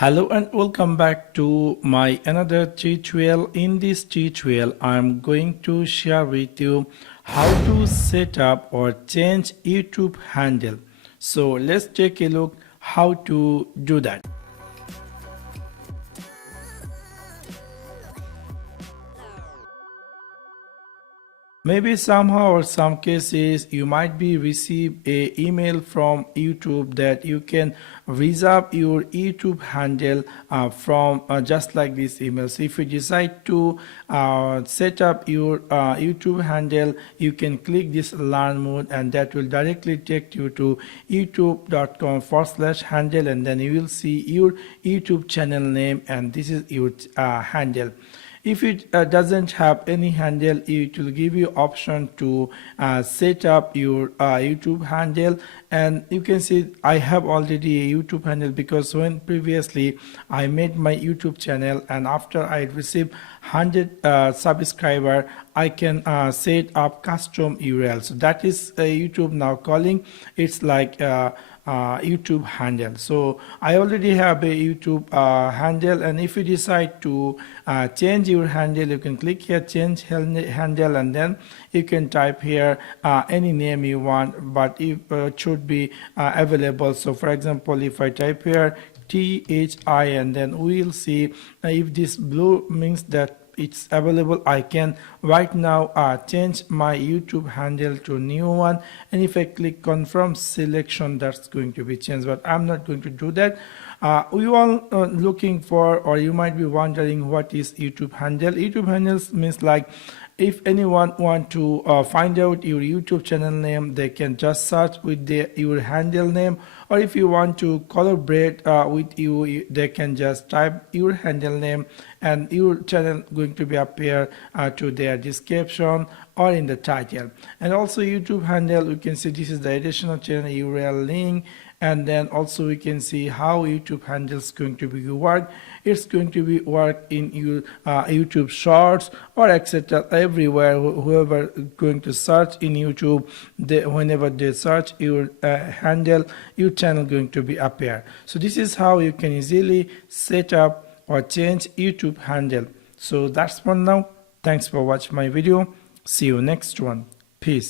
Hello and welcome back to my another tutorial. In this tutorial I'm going to share with you how to set up or change YouTube handle. So let's take a look how to do that. Maybe somehow or some cases you might be receive a email from YouTube that you can reserve your YouTube handle from just like this email. So if you decide to set up your YouTube handle, you can click this learn mode and that will directly take you to youtube.com/handle, and then you will see your YouTube channel name, and this is your handle. If it doesn't have any handle, it will give you option to set up your YouTube handle, and you can see I have already a YouTube handle because when previously I made my YouTube channel and after I received 100 subscriber, I can set up custom URL. So that is YouTube now calling it's like YouTube handle. So I already have a YouTube handle, and if you decide to change your handle, you can click here change handle, and then you can type here any name you want, but it should be available. So for example, if I type here THI, and then we'll see if this blue means that it's available, I can right now change my YouTube handle to a new one, and if I click confirm selection, that's going to be changed, but I'm not going to do that. We all looking for, or you might be wondering, what is YouTube handle? YouTube handles means like if anyone want to find out your YouTube channel name, they can just search with your handle name, or if you want to collaborate with you, they can just type your handle name and your channel going to be appear to their description or in the title. And also YouTube handle, you can see this is the additional channel URL link, and then also we can see how YouTube handle is going to be work. It's going to be work in your YouTube shorts or etc. everywhere. Whoever going to search in YouTube, whenever they search your handle, your channel going to be appear. So this is how you can easily set up or change YouTube handle. So that's for now. Thanks for watching my video. See you next one. Peace.